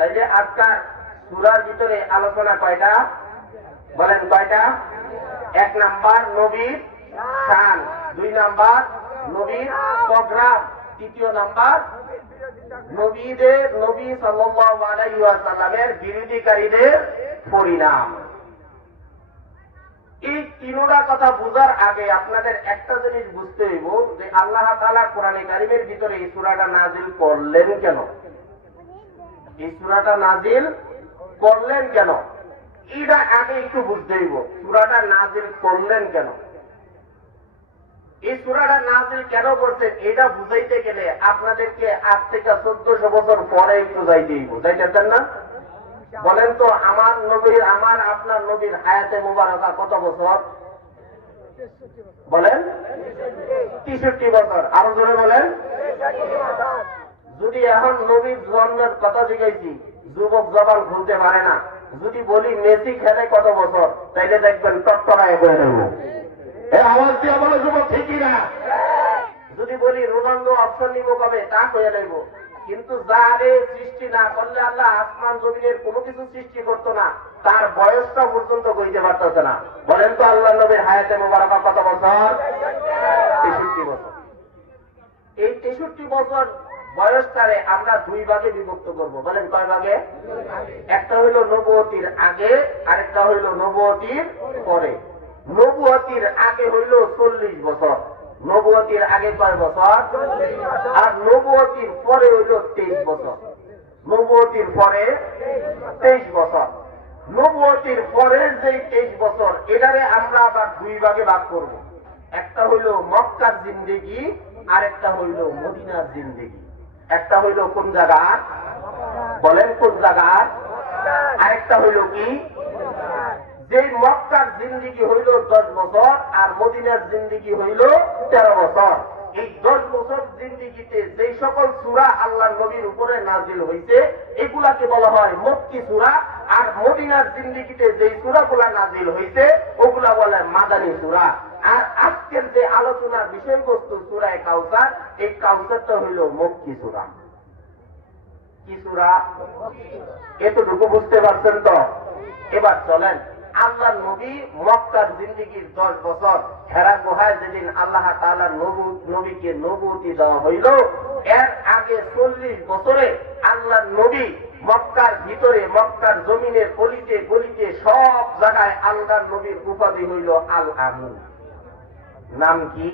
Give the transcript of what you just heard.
তাইলে আজকাল সূরার ভিতরে আলোচনা কয়টা বলেন? কয়টা? 1 নাম্বার নবীর শান, 2 নাম্বার নবীর প্রোগ্রাম, 3 নাম্বার নবী সাল্লাল্লাহু আলাইহি ওয়াসাল্লামের বিরোধীকারীদের পরিণাম। এই তিনটা কথা বোঝার আগে আপনাদের একটা জিনিস বুঝতে হইব যে আল্লাহ তাআলা কোরআনে কারীমের ভিতরে এই সূরাটা নাজিল করলেন কেন? এই সূরাটা নাজিল করলেন কেন এটা আগে একটু বুঝতে হইব। সূরাটা নাজিল করলেন কেন, এই সূরাটা নাজিল কেন করছেন এটা বুঝাইতে গেলে আপনাদেরকে আজ থেকে 1400 বছর পরে একটু যাইতে হইব। যাইতেন না? বলেন তো আমার আপনার নবীর হায়াতে মুবারকা কত বছর? বলেন 63 বছর। আরো জোরে বলেন। যদি এখন নবীর জন্মের কথা জিজ্ঞাসি, যুবক জবান খুলতে পারে না। যদি বলি মেসি খেলে কত বছর, তাইলে দেখবেন টট্টরায় হয়ে নেব। আওয়াজ দিয়ে বলে যুবক ঠিকই না। যদি বলি রোনাল্ডো অপশন নিব কবে, তা হয়ে নেব। কিন্তু যারে সৃষ্টি না করলে আল্লাহ আসমান জমিনের কোনো কিছু সৃষ্টি করতো না, তার বয়সটা পর্যন্ত কইতে পারতেছে না। বলেন তো আল্লাহ নবীর হায়াতে মুবারকা কত বছর? 63 বছর। এই 63 বছর বয়সটারে আমরা 2 ভাগে বিভক্ত করব। বলেন কয় ভাগে? একটা হইল নবুয়তির আগে, আরেকটা হইল নবুয়তির পরে। নবুয়তির আগে হইল 40 বছর। নবুয়তির আগে কয় বছর? আর নবুয়তির পরে হইল 23 বছর। নবুয়তির পরে 23 বছর। নবুয়তির পরে যে 23 বছর, এটারে আমরা আবার 2 ভাগে ভাগ করব। একটা হইল মক্কার জিন্দেগি, আর একটা হইল মদিনার জিন্দেগি। একটা হইল কোন জায়গা? বলেন কোন জায়গা? আরেকটা হইল কি? যে মক্কার জিন্দেগি হইল 10 বছর আর মদিনার জিন্দেগি হইল 13 বছর। এই 10 বছর জিন্দেগিতে যে সকল সূরা আল্লাহর নবীর উপরে নাজিল হইছে এগুলাকে বলা হয় মক্কি সূরা। আর মদিনার জিন্দেগিতে যে সূরাগুলা নাজিল হইছে ওগুলা বলে মাদানী সূরা। আর আজকের যে আলোচনার বিষয়বস্তু সূরা কাউসার, এই কাউসারটা হইল মক্কি সূরা। কি সূরা? এতটুকু বুঝতে পারছেন তো? এবার চলেন আল্লাহর নবী মক্কার জিন্দেগির 10 বছর হেরা গুহায় যেদিন আল্লাহ তাআলার নবীকে নবুয়তি দেওয়া হইল, এর আগে 40 বছরে আল্লাহর নবী মক্কার ভিতরে, মক্কার জমিনের গলিতে গলিতে সব জায়গায় আল্লাহর নবীর উপাধি হইল আল আমিন। নাম কি?